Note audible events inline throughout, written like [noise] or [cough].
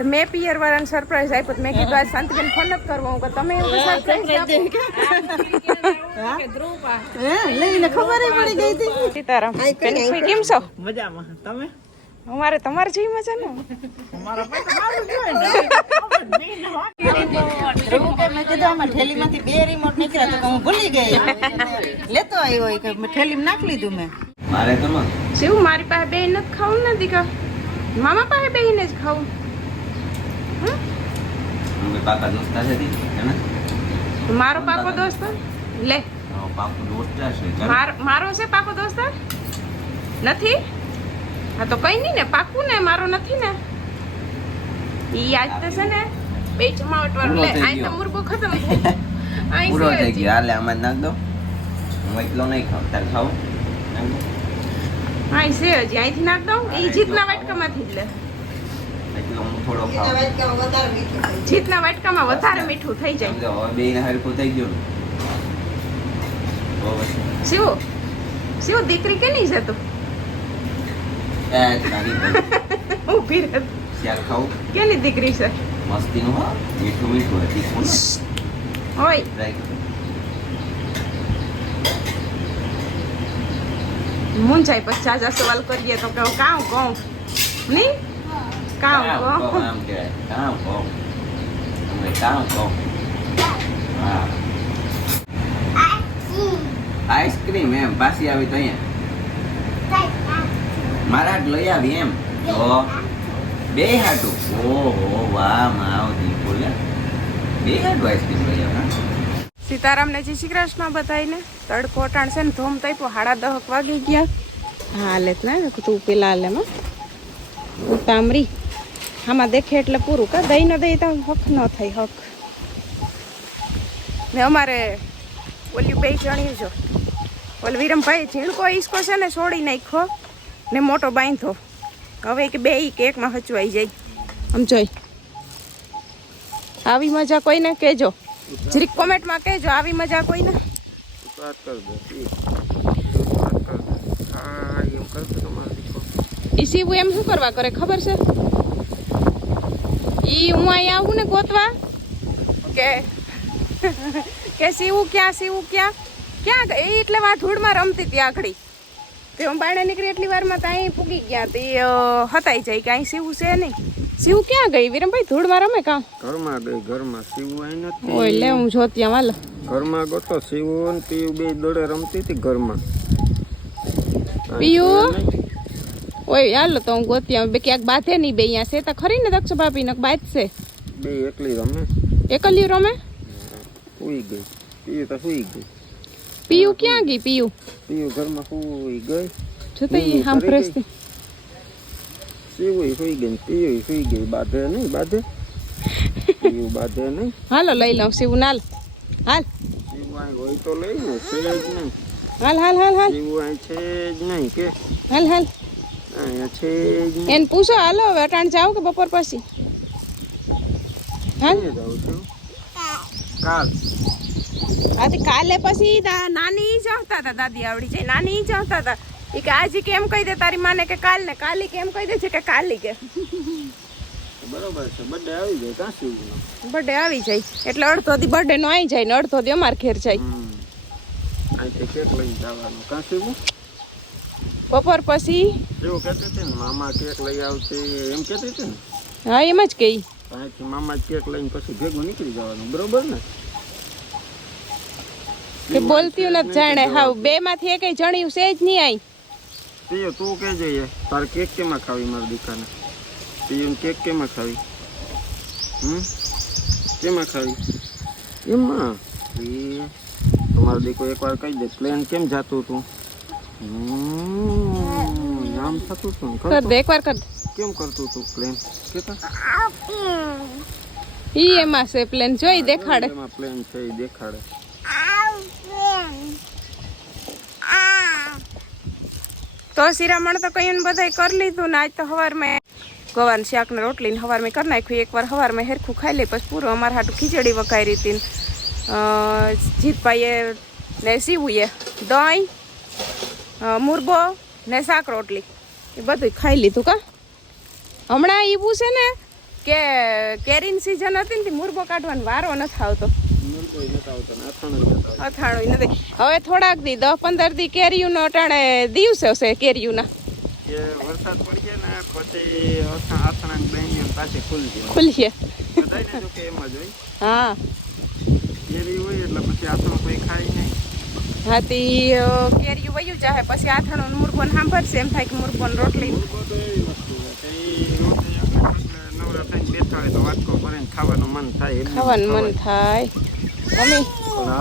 તો મેં પિયર વાળાને સરપ્રાઈઝ આપ્યો તો મેં કીધું આજ શાંતિબેન ફોન જ કરવો. હું તમે એવું સરપ્રાઈઝ લઈને ખબર પડી ગઈ હતી. સીતારામ કેમ છો? મજામાં. તમે? અમારે તમારે જેવી મજા ને અમારા પાસે તો મારું જોઈએ ને. એવું કે મેં કીધું આમાં થેલીમાંથી બે રિમોટ નીકળ્યા તો હું ભૂલી ગઈ. લેતો આવ્યો એ કે મેં નાખી લીધું મેં. મારે મારી પાસે બે નથી ખાવું ને દીકા મામા પાસે બેહીને જ ખાવું. દોસ્તા છે મારો પાકો દોસ્ત લે. હા, દોસ્તા છે મારો છે પાકો દોસ્ત નથી? હા તો કઈ નહીં ને પાકું ને મારો નથી ને. ઈ આજ તો છે ને બે જમાવટ વાળું. લે [laughs] આઈ તો મુરગો ખતમ પૂરો થઈ ગયો. હાલે આમાં નાખ દો. હું એકલો નહીં ખાવ તારે ખાવ? દો. છે હજી. અહીંથી નાખ દઉં. ઈ જીતના વાટકામાંથી જ લે. એકલો હું થોડો ખાવ જીતના વાટકામાં વધારે મીઠું થઈ જાય. બેયને હરખું થઈ ગયું. ને શિવ શિવ દીકરી કેની છે તું? [laughs] ઊભી રહે. ખાવું કેની દીકરી છે? મસ્તીનું હો. મીઠું મીઠું. હતી હોય? ટ્રાય મૂંઝાય પછી જાજા સવાલ કરીએ તો કે કામ કહું? નહીં? કામ કામ આમ કહેવાય કામ કહો તમે કામ કહો હા આઈસ્ક્રીમ એમ પાછી આવી તો અહીંયા મારા લઈ આવી એમ તો બે હાટું ઓહો વાહ માવ દીપો બે હાટું આઈસ્ક્રીમ લઈ આવ્યા સીતારામને જય શ્રી કૃષ્ણ બધાઈને તડકો ટાણશે ને ધૂમ તઈ હાડા દહક વાગી ગયા. હા લેત ના તું પેલા લે માં ઉતામરી આમાં દેખે એટલે પૂરું. કે દહીં ન દઈ તો હક ન થાય, હક. ને અમારે ઓલ્યું બે જણ્યું જો. ઓલ વિરમભાઈ ઝીણકો ઈસકો છે ને છોડી નાખ્યો ને મોટો બાંધો. હવે કે બે કે એકમાં હચવાઈ જાય. આમ આવી મજા કોઈને કહેજો. જરીક કોમેન્ટમાં કહેજો, આવી મજા કોઈને. ઈ સીવું એમ શું કરવા કરે, ખબર છે? ઈ હું અહીંયા આવું ને ગોતવા? કે કે સીવું ક્યાં સીવું ક્યાં? ક્યાં એ એટલે વા ધૂળમાં રમતી હતી આખડી. તે હું બાણે નીકળી એટલી વારમાં તો અહીં પૂગી ગયા. તે હતાઈ જાય કે અહીં સીવું છે નહીં. સીવું ક્યાં ગઈ? વિરમભાઈ ધૂળમાં રમે કાં? ઘરમાં ગઈ ઘરમાં સીવું અહીં નથી. ઓય લે હું જોતી આમ હાલ. ઘરમાં ગોતો સીવું ને પીયું બે દોડે રમતી હતી ઘરમાં. પીયું? ઓય હાલો તો હું ગોતી આવું. બે ક્યાંક બાંધે નહીં બે અહીંયા છે. તો ખરી ને દક્ષ ભાભી ને બાંધશે? બે એકલી રમે. એકલી રમે? સુઈ ગઈ. પીયું તો સુઈ ગઈ. પીયું ક્યાં ગઈ પીયું? પીયું ઘરમાં સુઈ ગઈ. જોતા હામ ફ્રેશ થઈ સીવું સુઈ ગઈ પીયું સુઈ ગઈ. બાંધે નહીં બાંધે. પીયું બાંધે નહીં. હાલો લઈ લઉં. સીવું નાલ. હાલ. હોય તો લઈ ને છે જ નહીં. હાલ હાલ હાલ હાલ. છે જ નહીં કે. હાલ હાલ. અહીંયા છે એને પૂછો હાલો હવે અટાણ જાવ કે બપોર પછી? કાલ. પછી નાની જ ચાહતા હતા દાદી આવડી જાય. નાની જ ચાહતા હતા. એ કે આજે કેમ કહી દે તારી માને કે કાલ ને? કાલી કેમ કહી દે છે કે કાલી કે? બરોબર છે. બર્થડે આવી જાય. કાં સીવું બર્થડે આવી જાય. એટલે અડધો દી બર્થડે નો આવી જાય ને અડધો દી અમાર ઘેર જાય. કેક લઈ જવાનું. કાં સીવું બપોર પછી? એવું કહેતી હતી ને મામા કેક લઈ આવશે એમ કહેતી હતી ને. હા એમ જ કહી. અહીંથી મામા કેક લઈને પછી ભેગું નીકળી જવાનું બરોબર ને? કે બોલતી નથી જાણે. હાવ બે માંથી એક જણ્યું છે જ નહીં આઈ. પીયો તું કે જઈએ તાર કેક કેમાં ખાવી મારી દીકાને? પીયું કેક કેમાં ખાવી? હમ? કેમાં ખાવી? એમાં? એ તમારો દીકો એકવાર કહી દે પ્લેન કેમ જાતું હમ, આમ થતું હતું ને કર કરતું. દે એકવાર કર દે કેમ કરતું હતું પ્લેન કેતા ઈ એમાં છે પ્લેન જોઈ દેખાડે એમાં પ્લેન છે એ દેખાડે તો શિરામણ તો કયું બધાય કરી લીધું ને આજ તો હવાર મેં ગવાર શાક ને રોટલી ને હવાર મેં કરી નાખ્યું. એકવાર હવાર મેં હેરખું ખાઈ લઈ પછી પૂરું અમારા હાટું ખીચડી વઘારી હતી ને, અ, જીતભાઈએ ને સીવુંએ દહીં અ, મુરબો ને શાક રોટલી. એ બધું ખાઈ લીધું કા? હમણાં એવું છે ને કે કેરીની સિઝન હતી ને મુરબો કાઢવાનો વારો નથી આવતો. ને અથાણા અથાણું નથી હવે થોડાક દી દસ પંદર દી કેરીયુંનો અટાણે દિવસે હશે કેરીયું ના વરસાદ પડી જાય ને પછી અથા- અથાણાની પાછી ખુલશે હોય. હા. કેરી હોય એટલે પછી અથાણું કોઈ ખાય નહીં. હાથી કેરીયું વયું જાહે પછી આથાણું મુરબોન સાંભળશે. એમ થાય કે મુરબોન રોટલી. ખાવાનું મન થાય. ખાવાનું મન થાય મમ્મી?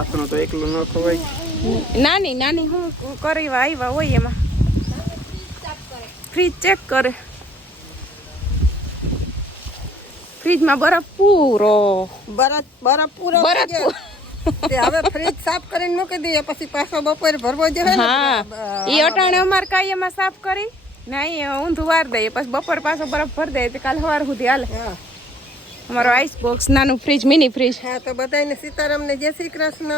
પણ તો એકલું ન ખવાય નાની નાની હું કરી આવ્યા હોય એમાં? ફ્રીજ ચેક કરે. ફ્રીજમાં બરફ પૂરો. બરફ બરફ પૂરો બરફ હવે ફ્રીજ સાફ કરીને મૂકી દઈએ પછી પાછો બપોરે ભરવો જોઈએ ને હા. એ અટાણે અમાર કાંઈ એમાં સાફ કરી? નહીં ઊંધું વાર દઈએ પછી બપોર પાછો બરફ ભરી દઈએ તો કાલ સવાર સુધી હાલે. અમારો આઈસ બોક્સ નાનું ફ્રીજ મિની ફ્રીજ હા તો બધાને સીતારામને જય શ્રી કૃષ્ણ.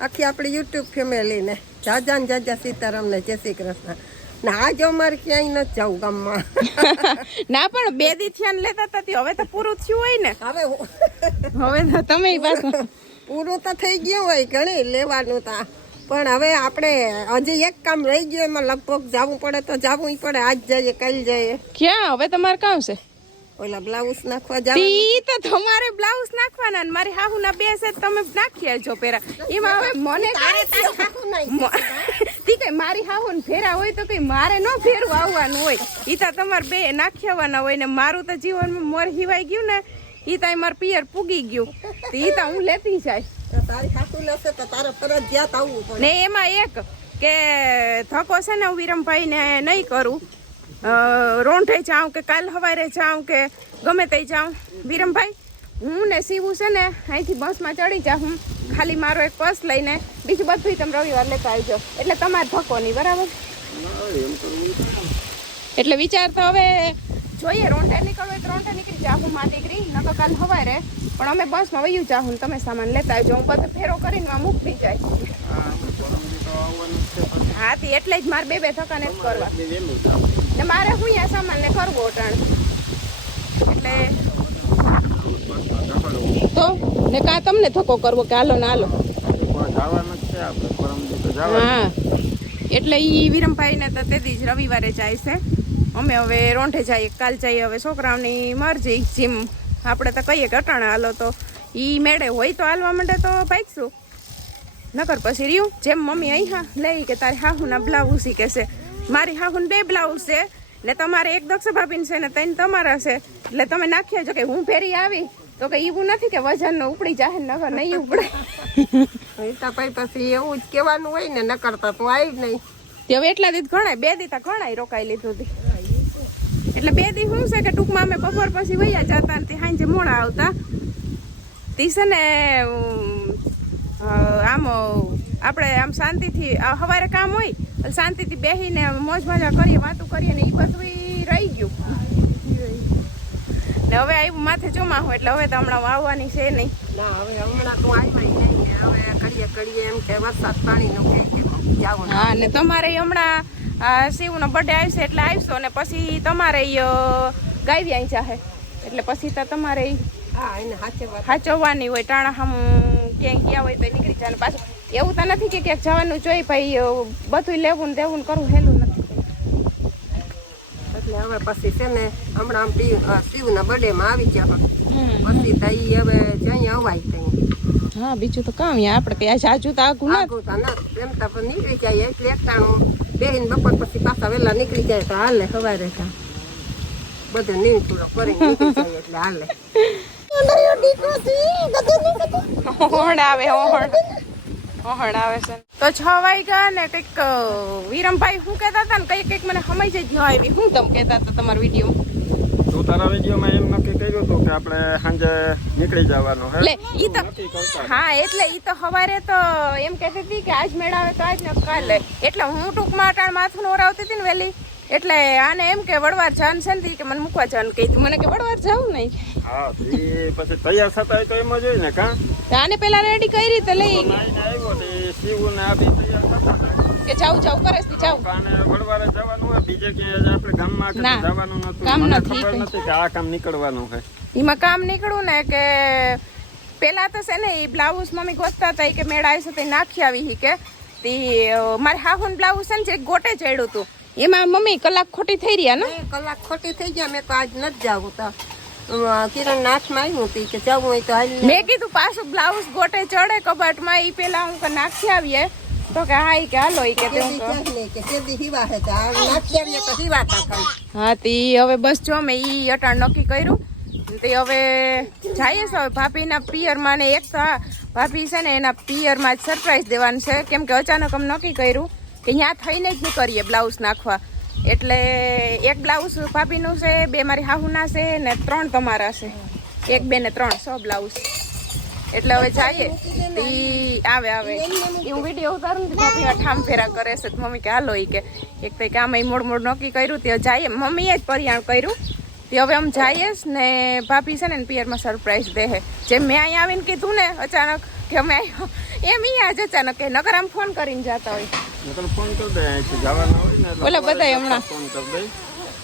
આખી આપણી યુટ્યુબ ફેમિલીને. જાજા ને જાજા સીતારામને જય શ્રી કૃષ્ણ. ને આજ અમારે ક્યાંય નથી જવું ગામમાં. [laughs] ના પણ બે દી થયા લેતા હતા હવે તો પૂરું થયું હોય ને. હવે હવે તો તમે પાછું પૂરું તો થઈ ગયું હોય ઘણી લેવાનું તા. પણ હવે આપણે હજી એક કામ રહી ગયું એમાં લગભગ જવું પડે તો જવું પડે આજ જઈએ કાલ જઈએ. ક્યાં? હવે તમારે કામ છે ઓલા બ્લાઉઝ નાખવા જાવ તી તો તમારે બ્લાઉઝ નાખવાના ને મારી હાહુ ના બે છે તમે નાખ્યા છો પેરા એમાં હવે મને તારે તારું [laughs] ઠીક મારી હાહુ ને ફેરા હોય તો કઈ મારે ન ફેરવું આવવાનું હોય. ઈ તો તમારે બે નાખ્યાવાના હોય ને મારું તો જીવનમાં મોર હિવાઈ ગયું ને ઈ તો માર પિયર પૂગી ગયું. તો ઈ તો હું લેતી જાય. તો તારી હાથું લેશે તો તારે ફરજિયાત આવવું પડે. ને એમાં એક કે થકો છે ને હું વિરમભાઈ ને નહીં કરું. રોંઢે જાઉં કે કાલ સવારે જાઉં કે ગમે તે જાઉં. વિરમભાઈ હું ને સીવું છે ને અહીંથી બસમાં ચડી જાઉં હું. ખાલી મારો એક પર્સ લઈને બીજું બધું તમે રવિવાર લેતા આવજો. એટલે તમારે ધક્કો નહીં બરાબર. એટલે વિચાર તો હવે જોઈએ રોંઢે નીકળવું હોય તો રોંઢે નીકળી. જાઉં માં દીકરી ન તો કાલ સવારે પણ અમે બસમાં વયું ચાહું તમે સામાન લેતા આવજો. હું બધું ફેરો કરીને મૂકી જાય. હા, તો એટલે જ મારે બે બે થકાને જ કરવા. ને મારે હું અહીંયા સામાન ને કરવો અટાણ. એટલે તો ને કાં તમને ધક્કો કરવો કે હાલો ને હાલો? હા એટલે ઈ વિરમભાઈ ને તો તેથી જ રવિવારે જાય છે. અમે હવે રોંઢે જઈએ કાલ જઈએ હવે છોકરાઓની મરજી જેમ આપણે તો કહીએ કે અટાણે હાલો તો ઈ મેળે હોય તો હાલવા માટે તો ભાગશું. નકર પછી રહ્યું જેમ મમ્મી અહીંયા લઈ કે તારી હાહુના બ્લાઉઝ શીખે છે. મારી હાહુન બે બ્લાઉઝ છે ને તમારે એક દક્ષ ભાભીન છે ને ત્રણ તમારા છે. એટલે તમે નાખ્યા છો કે હું ફેરી આવી તો કે એવું નથી કે વજન ઉપડી જાય નકર નહીં ઉપડે. ભાઈ પછી એવું જ કહેવાનું હોય ને નકરતા કરતા તું આવી જ નહીં. તે હવે એટલા દીધ ઘણાય બે દી ઘણા રોકાઈ લીધું હતી એટલે બે દી શું છે કે ટૂંકમાં અમે બપોર પછી વૈયા જતા ને ત્યાં સાંજે મોડા આવતા. તી છે ને આમ આપણે આમ શાંતિથી સવારે કામ હોય એટલે શાંતિથી બેસીને મોજ મજા કરીએ વાતો કરીએ ને એ બધું ઈ રહી ગયું. ને હવે આવ્યું માથે ચોમાસું એટલે હવે તો હમણાં આવવાની છે નહીં. ના હવે હમણાં તો આવી નહીં હવે કરીએ કરીએ એમ કે વરસાદ પાણીનો કે જાવું હા ને તમારે હમણાં શિવનો બર્થડે આવશે એટલે આવશો ને પછી તમારે ગાવી ગાયવી જાહે. એટલે પછી તો તમારે હાચવવાની હોય ટાણા હમ ક્યાંય ગયા હોય તો નીકળી જાય પાછું એવું તો નથી કે ક્યાંક જવાનું જોઈ ભાઈ બધું લેવું ને દેવું ને કરવું હેલું નથી. એટલે હવે પછી છે ને હમણાં શિવના બર્થડેમાં આવી ગયા પછી તો ઈ હવે જઈ અવાય તઈ હા બીજું તો કામ આપણે કઈ જાજુ તો આઘું ના એમ તો નીકળી જાય એટલે એકટાણું બેહીને બપોર પછી પાછા વહેલા નીકળી જાય તો હાલે સવારે બધું નીણ પૂરો કરીને નીકળી જાય એટલે હાલે. તો છ વાગ્યા ને કંઈક વિરમભાઈ શું કેતા હતા ને કંઈક કંઈક મને સમજ જ ન આવી. હું તમે કેતા હતા તમારા વીડિયો? તું તારા વિડીયોમાં એમ નક્કી કર્યું હતું કે આપણે સાંજે નીકળી જવાનું એટલે ઈ તો હા એટલે ઈ તો સવારે તો એમ કહેતી હતી કે આજ મેળાવે તો આજ ને કાલે એટલે હું ટૂંકમાં અટાણ માથું ઓરાવતી હતી ને વેલી એટલે આને એમ કે વડવાર જવાનું છે ને કે મને મૂકવા જવાનું કહી મને કે વડવાર જવું નહીં હા પછી તૈયાર થતા હોય તો એમ જ હોય ને કા? આને પેલા રેડી કરી તો લઈ. આવ્યો તો શિવ ને આ બી તૈયાર થતા કે જાઉં જાવ કરે છે જાવ કાને વડવારે જવાનું હોય બીજે કે આપણે ગામમાં કે જવાનું નતું. કામ નથી ખબર નથી કે આ કામ નીકળવાનું છે. એમાં કામ નીકળું ને કે પેલા તો છે ને એ બ્લાઉઝ મમ્મી ગોતતા હતા કે મેળા આવી તે નાખી આવી કે. તી મારે હાહુન બ્લાઉઝ છે ને જે ગોટે ચડ્યું હતું. એમાં મમ્મી કલાક ખોટી થઈ રહ્યા ને? કલાક ખોટી થઈ ગયા મેં તો આજ નથી જાવું. તો કિરણ નાથમાં આવ્યું હતી કે જવું હોય તો હાલ મેં કીધું પાછું બ્લાઉઝ ગોટે ચડે કબાટમાં એ પેલા હું નાખી આવીએ. તો કે હા કે હાલો ઈ કે. હા તે હવે બસ જો મેં ઈ અટાણ નક્કી કર્યું. તે હવે જઈએ છે હવે ભાભીના પિયરમાં ને એક તો ભાભી છે ને એના પિયરમાં જ સરપ્રાઈઝ દેવાનું છે. કેમ કે અચાનક અમે નક્કી કર્યું કે ત્યાં થઈને જ નીકળીએ બ્લાઉઝ નાખવા. એટલે એક બ્લાઉઝ ભાભીનું છે, બે મારી હાહુના છે ને ત્રણ તમારા છે. એક, બે ને ત્રણ, સો બ્લાઉઝ એટલે હવે જઈએ. ઈ આવે આવે. ઈ હું વીડિયો ઉતારું ને ભાભી આ ઠામ ફેરા કરે છે. મમ્મી કે, હાલો ઈ કે. એક તો કામ અહીં મોડ મોડ નક્કી કર્યું. તે જઈએ. મમ્મીએ જ પરિયાણ કર્યું. તે હવે આમ જઈએ ને ભાભી છે ને પિયરમાં સરપ્રાઈઝ દે જેમ મેં અહીંયા આવીને કીધું ને અચાનક કે અમે એમ અહીંયા જ અચાનક કે નકર આમ ફોન કરીને જતા હોય. નકર ફોન કરી દે કે જવાના હોય ને ઓલા બધાય હમણાં. ફોન કરી દે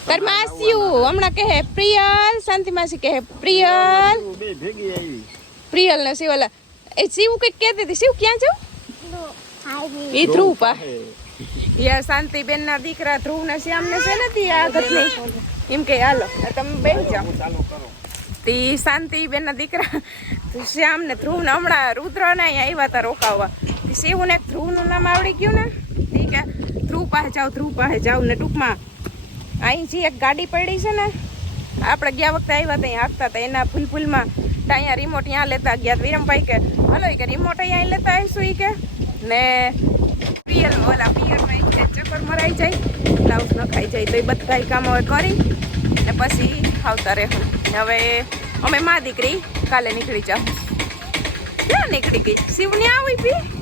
તાર માસ્યું હમણાં કહે પ્રિયલ શાંતિ માસી કહે પ્રિયલ. બે ભેગી આવી. પ્રિયલ ને શિવલા. એ શિવ કંઈક કહેતી હતી. શિવ ક્યાં જાઉં એ ધ્રુવ પા. યાર શાંતિ બેન ના દીકરા ધ્રુવ ને શ્યામ ને છે નથી આ ઘરની? એમ કે હાલો તમે બેસી જાઓ. ચાલુ કરો. તી શાંતિબેન ના દીકરા શ્યામ ને ધ્રુવ ને હમણાં રુદ્ર ને અહીંયા આવ્યા હતા રોકાવવા. શિવને શિવ ને ધ્રુવનું નામ આવડી ગયું ને? ઠીક કે, ધ્રુવ પાસે જાઓ, ધ્રુવ પાસે જાઓ. ને ટૂંકમાં અહીં જે એક ગાડી પડી છે ને, આપણે ગયા વખતે આવ્યા ત્યાં હાંકતા હતા એના ફૂલ ફૂલમાં અહીંયા રિમોટ ત્યાં લેતા ગયા વિરમભાઈ કે, હલો કે રિમોટ અહીંયા લેતા આવીશું એ કે. ને પિયર, ઓલા પિયરમાં ચક્કર મરાઈ જાય, બ્લાઉઝ ન ખાઈ જાય, તો એ બધા કામ હવે કરી, ને પછી આવતા રહેવું હવે અમે માં દીકરી કાલે નીકળી જાઉં. ક્યાં નીકળી ગઈ. શિવની આવી બી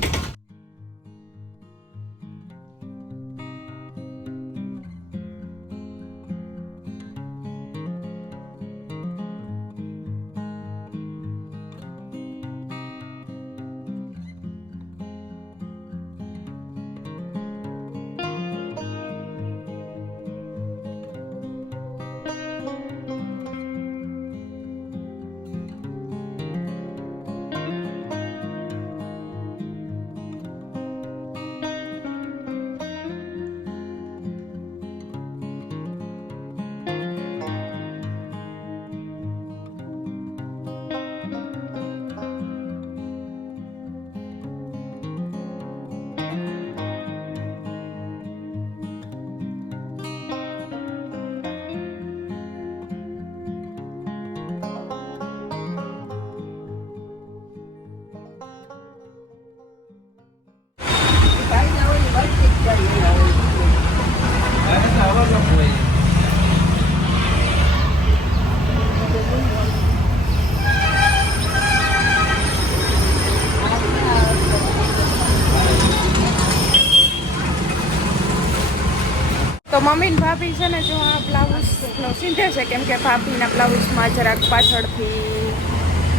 તો મમ્મી ને ભાભી છે ને જો આ બ્લાઉઝ નો સીધે છે કેમ કે ભાભીના બ્લાઉઝમાં જરાક પાછળથી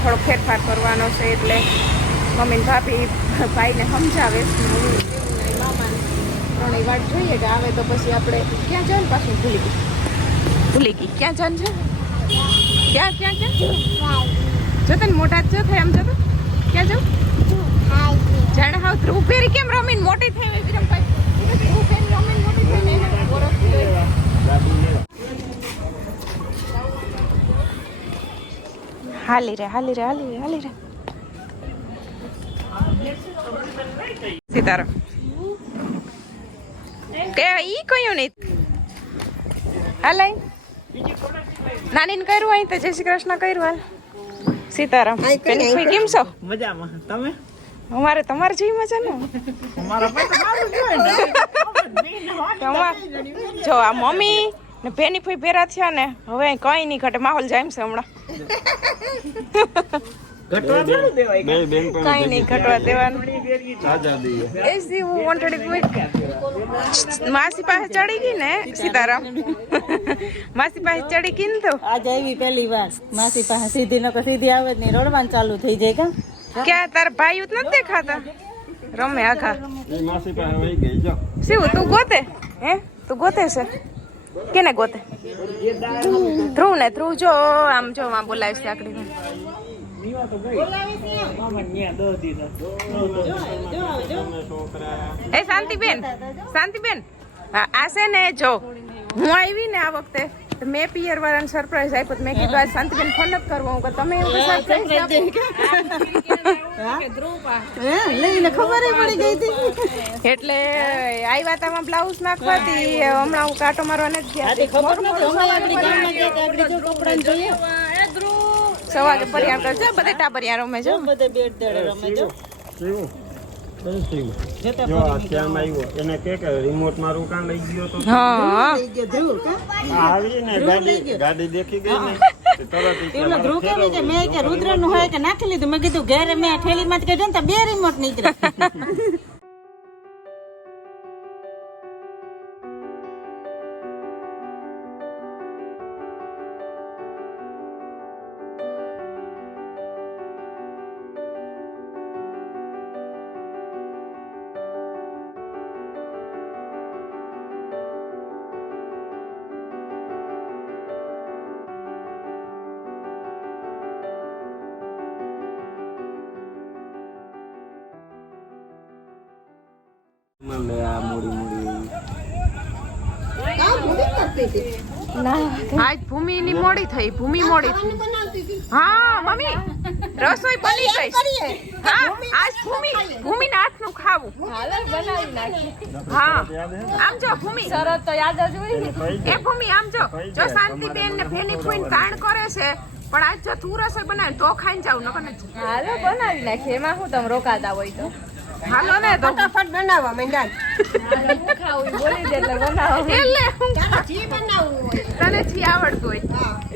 થોડો ફેરફાર કરવાનો છે એટલે મમ્મી ને ભાભી ભાઈને સમજાવે. ને મામાને ત્રણેય વાટ જોઈએ કે આવે તો પછી આપણે ક્યાં જવાનું પાછું ભૂલી ગઈ. ભૂલી ગઈ. ક્યાં જવાનું છે? ક્યાં ક્યાં ક્યાં? જો તને મોટા જ થાય એમ જતો? ક્યાં જાઉં જાણે હાવ ધ્રુવ કેમ રમીને મોટી થઈ વિરમભાઈ ધ્રુવ ફેરી રમીને મોટી થઈ ને એને ઓળખતી હોય હાલી રે હાલી રે હાલી રે હાલી રે સીતારામ કે ઈ કયું નહીં? હાલાઈ નાની ને કર્યું અહીં તો જય શ્રી કૃષ્ણ કર્યું હાલ. સીતારામ આઈ પેલી કેમ છો? મજામાં. તમે? અમારે તમારે જેવી મજા ને જો આ મમ્મી ને બેની ફઈ ભેરા થયા ને હવે કઈ નહીં ઘટે માહોલ જાય છે હમણાં. કઈ. નહીં ઘટવા દેવાનું. માસી પાસે ચડી ગઈ ને સીતારામ. માસી પાસે ચડી ગઈ ને તો? આજે આવી પહેલી વાર. માસી પાસે સીધી નકર સીધી આવે જ નહીં. રડવાનું ચાલુ થઈ જાય કા? ક્યાં? તારા ભાઈ જ નથી ખાતા રમે આખા. શિવ તું ગોતે? હે? તું ગોતે છે? કેને ગોતે? ધ્રુવ ને ધ્રુવ જો આમ જો આમ બોલાવીશ છે આકડી એ શાંતિબેન શાંતિબેન હા, આ છે ને જો હું આવી ને આ વખતે. મેં પિયર વાળાને સરપ્રાઈઝ આપ્યો તો મેં કીધું આ શાંતિબેન ફોન નથી કરવો. હું તમે એવું સરપ્રાઈઝ લઈને ખબર પડી ગઈ હતી. એટલે આવ્યા તામાં બ્લાઉઝ નાખવાથી હમણાં હું કાંટો મારવા નથી જો સવારે પરિયાર કરજો બધા ટાબરિયા રમે છે. રમે જો. એને કે કે રિમોટ કાં લઈ ગયો તો? હા થઈ ગયો ધ્રુવ કા? આ આવી ને ગાડી ગાડી દેખી ગઈ ને તરત ઈ કે એવલો ધ્રુવ કેવી છે મેં કે રુદ્રનું હોય કે નાખી લીધું મેં કીધું ઘેરે મેં ઠેલી થેલી માં કીધું ને બે રિમોટ નીકળ્યા આજ ભૂમિ ની. મોડી થઈ ભૂમિ મોડી થઈ હા મમ્મી રસોઈ બની ગઈ. હા આજ ભૂમિ ભૂમિ ના હાથનું ખાવું. હા આમ જો ભૂમિ. સરસ તો યાદ જ હોય એ ભૂમિ આમ જો જો શાંતિ બેન ને ફેની ફૂઈન તાણ કરે છે પણ આજ જો તું રસોઈ બનાવી તો ખાઈને જાવ ન હાલો બનાવી નાખી એમાં શું તમે રોકાતા હોય તો. હાલો ને ફટાફટ બનાવવા માંડ્યા બોલી દે એટલે બનાવો એટલે બનાવવું હોય. તને જી આવડતું હોય.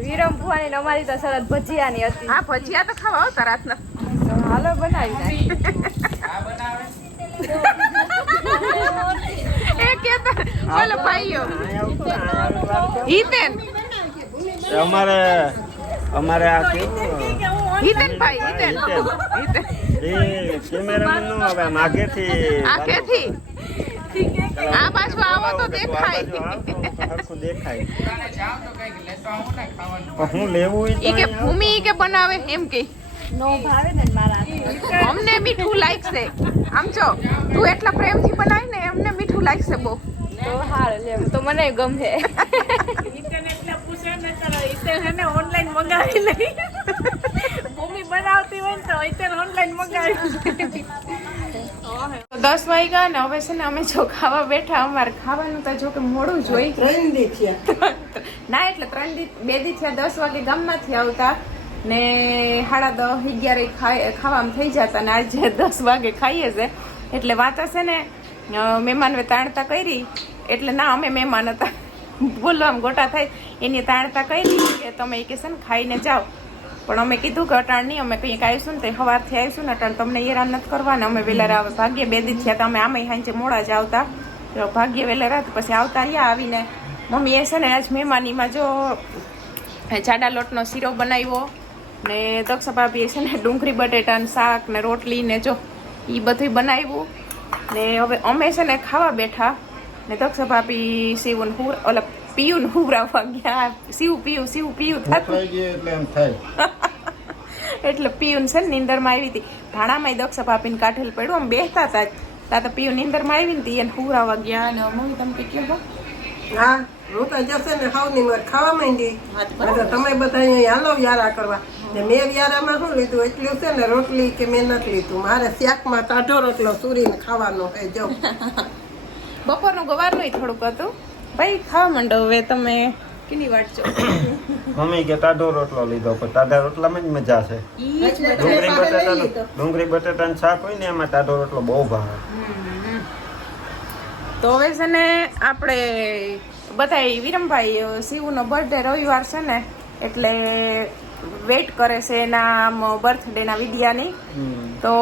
વિરમ ભુવાની અમારી તો સરસ ભજીયાની હતી. હા ભજીયા તો ખાવા આવતા રાતના. હાલો બનાવી નાખીએ. એ કેતા બોલો ભાઈઓ. હિતેન. અમારે અમારે આ હિતેન ભાઈ હિતેન. હિતેન. એ કેમેરામેન નો હવે માગે આગેથી આખે કેથી? આ બાજુ આવો તો દેખાય. હરખું હું લેવું ઈ કે ભૂમિ કે બનાવે એમ કે. નો ભાવે ને મારા અમને મીઠું લાગશે. આમ જો તું એટલા પ્રેમથી બનાવી ને એમને મીઠું લાગશે બહુ. તો હાર લે તો મને ગમે. ઓનલાઈન મંગાવી લઈ મમ્મી બનાવતી હોય ને તો અત્યારે ઓનલાઈન મંગાવી દસ વાગ્યા ને હવે છે ને અમે જો ખાવા બેઠા અમારે ખાવાનું તો જો કે મોડું જોઈ ત્રણ દી થયા. ના એટલે ત્રણ દી બે દી થયા દસ વાગે ગામમાંથી આવતા ને સાડા દસ અગિયારે ખાય ખાવામાં થઈ જતા ને આજે દસ વાગે ખાઈએ છે. એટલે વાત હશે ને મહેમાનને તાણતા કરી એટલે ના અમે મહેમાન હતા. બોલવામાં ગોટા થાય. એની તાણતા કરી કે તમે એ કહેશે ને ખાઈને જાઓ. પણ અમે કીધું કે અટાણ નહીં, અમે કંઈક આવીશું ને તો સવારથી આવીશું ને અટાણ તમને હેરાન નથી કરવાના. અમે વેલા ભાગ્ય બે દી થયા તમે અમે આમે સાંજે મોડા જ આવતા. ભાગ્ય વેલા રાત પછી આવતા રહ્યા આવીને. મમ્મી એ છે ને આજ મહેમાનીમાં જો જાડા લોટનો શીરો બનાવ્યો ને દક્ષ ભાભીએ છે ને ડુંગળી બટેટાનું શાક ને રોટલી ને જો એ બધું બનાવ્યું. ને હવે અમે છે ને ખાવા બેઠા ને દક્ષ ભાભી શિવન હું ઓલા પીયું ને હુવરાવવા ગયા શિવ પીયું શિવ પીયું. થતું એટલે એમ થાય. [laughs] એટલે પિયુન છે ને નીંદરમાં આવી હતી. ભાણામાં દક્ષ ભાભીને કાઢેલ પડ્યું. આમ બેસતા હતા તા તો પિયુ નીંદરમાં આવી ને એને હુવરાવવા ગયા અને મમ્મી તમે કે કેવો હા હું જશે ને હાવની માર ખાવા માંડી. એટલે તમે બધા અહીંયા હાલો વ્યારા કરવા. ને મેં વ્યારામાં શું લીધું? એટલું છે ને રોટલી કે મેં નથી લીધું. મારે શાકમાં ટાઢો રોટલો સુરીને ખાવાનો હે જો [laughs] બપોરનું ગવારનું થોડુંક હતું. ભાઈ ખાવા માંડો હવે તમે? કેની વાટ છો? મમ્મી કે ટાઢો રોટલો લીધો પણ ટાઢા રોટલામાં જ મજા છે. ડુંગળી બટાટા ડુંગળી બટાટાનું શાક હોય ને એમાં ટાઢો રોટલો બહુ ભાવે. તો હવે છે ને આપણે બધા વિરમભાઈ શિવનો બર્થડે રવિવાર છે ને એટલે વેઇટ કરે છે એના આમ બર્થડેના વિડિયાની. તો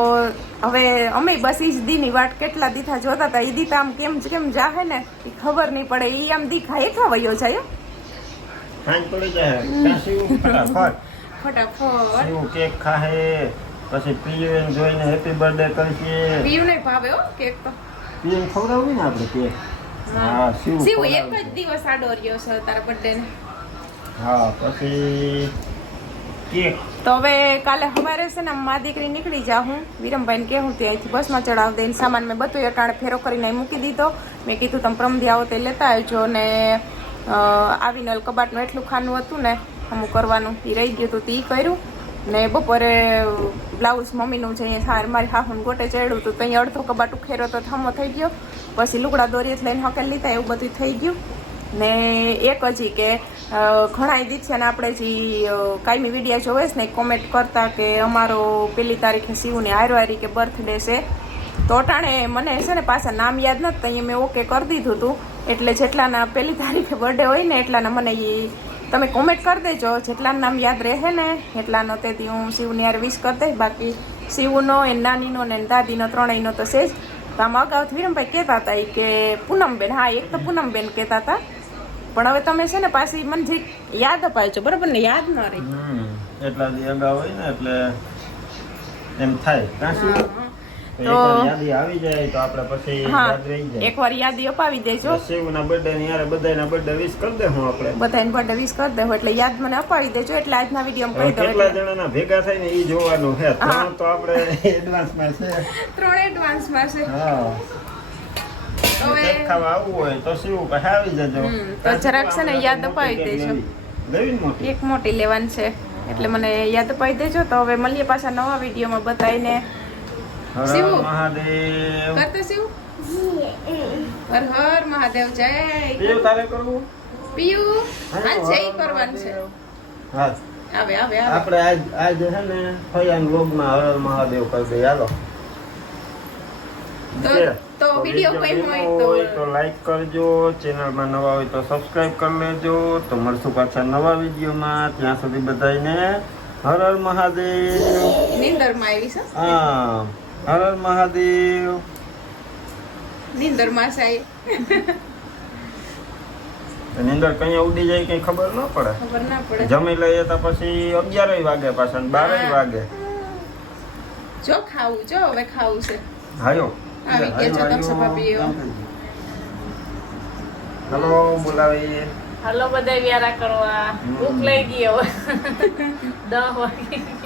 હવે અમે બસ ઈ જ દીની વાટ કેટલા દીથા જોતા હતા ઈ દી આમ કેમ કેમ જાહે ને એ ખબર નહીં પડે. ઈ આમ દી ખાઈ ખા વયો જાય ફટાફટ. ફટાફટ. કેક ખાહે. પછી પીએન જોઈને હેપી બર્થડે કરશે. પીયું નહીં ભાવે હો કેક તો. પીએન ખવડાવવી ને આપણે કેક? હા. શિવ શિવ એક જ દિવસ આડો રહ્યો છે તારા બર્થડે ને. હા પછી તો હવે કાલે હવારે છે ને મા દીકરી નીકળી જા હું. વિરમભાઈને કે હું ત્યાંથી બસમાં ચડાવી દઈને સામાન મેં બધું અટાણે ફેરો કરીને મૂકી દીધો. મેં કીધું, તમે પ્રમધી આવો તે લેતા આવજો. ને આવીને કબાટનું એટલું ખાનું હતું ને, અમુક કરવાનું એ રહી ગયું હતું તે કર્યું. ને બપોરે બ્લાઉઝ મમ્મીનું છે અહીંયા મારી હાહુન ગોટે ચડ્યું હતું તો અહીંયા અડધો કબાટ ઉખેરો તો થમો થઈ ગયો. પછી લુગડા દોરીએ લઈને હકેલ લીધા, એવું બધું થઈ ગયું. ને એક હજી કે ઘણા ને આપણે જે કાયમી વિડીયા જોવે છે ને કોમેન્ટ કરતા કે અમારો પેલી તારીખે શિવની હારવારી કે બર્થડે છે. તો અટાણે મને છે ને પાછા નામ યાદ નથી તો મેં ઓકે કરી દીધું હતું. એટલે જેટલાના પહેલી તારીખે બર્થડે હોય ને, એટલાના મને એ તમે કોમેન્ટ કરી દેજો, જેટલાનું નામ યાદ રહે ને, એટલાનો તેથી હું શિવની યાર વિશ કરી દઈશ. બાકી શિવનો એ નાનીનો ને દાદીનો ત્રણેયનો તો છે જ. તો આમ અગાઉ વિરમભાઈ કહેતા હતા કે, પૂનમબેન, હા, એક તો પૂનમબેન કહેતા હતા. પણ હવે તમે છે ને પાછી મને જે યાદ અપાવજો બરાબર ને? યાદ ન રહી. એટલા દી અગાઉ હોય ને એટલે એમ થાય. તો યાદી આવી જાય તો આપણે પછી યાદ રહી જાય. એકવાર યાદી અપાવી દેજો. શિવના બર્થડે ની યાર બધાના બર્થડે વિશ કરી દે હું આપણે. બધાને બર્થડે વિશ કરી દે એટલે યાદ મને અપાવી દેજો એટલે આજના વીડિયો કહી દઉં કેટલા જણાના ભેગા થાય ને એ જોવાનું છે. ત્રણ તો આપણે એડવાન્સમાં છે. ત્રણ એડવાન્સમાં છે. હા. કેક ખાવા આવવું હોય તો શિવ પાસે આવી જજો. તો જરાક છે ને યાદ અપાવી દેજો. લેવી ને મોટી? એક મોટી લેવાની છે એટલે મને યાદ અપાવી દેજો. તો હવે મળીએ પાછા નવા વિડીયોમાં બતાવીને શિવ. હર કરતો શિવ. હર હર મહાદેવ જય. પીયુ તારે કરવું? પિયુ. હા જય કરવાનું છે. હા આવે આવે આવે. આપણે આજ આજ છે ને ફયાન વ્લોગમાં હર હર મહાદેવ કરી દે હાલો. તો વિડિયો કોઈ હોય તો લાઈક કરજો. ચેનલમાં નવા હોય તો સબસ્ક્રાઇબ કરી લેજો. તો મળશું પાછા નવા વિડીયોમાં. ત્યાં સુધી બધાને હર હર મહાદેવ. નીંદરમાં આવી છે. હા. હર હર મહાદેવ. નીંદરમાં સાહેબ નિંદર કઈ ઉડી જાય કઈ ખબર ન પડે. ખબર ના પડે. જમી લઈએ તો પછી અગિયાર વાગે પાછા બાર વાગે. જો ખાવું જો હવે ખાવું છે. હાયો આવી ગયા છો તમે સભાપીઓ. હલો બોલાવીએ. હાલો બધા વ્યારા કરવા. ભૂખ લઈ ગઈ હવે. [laughs] દસ વાગે.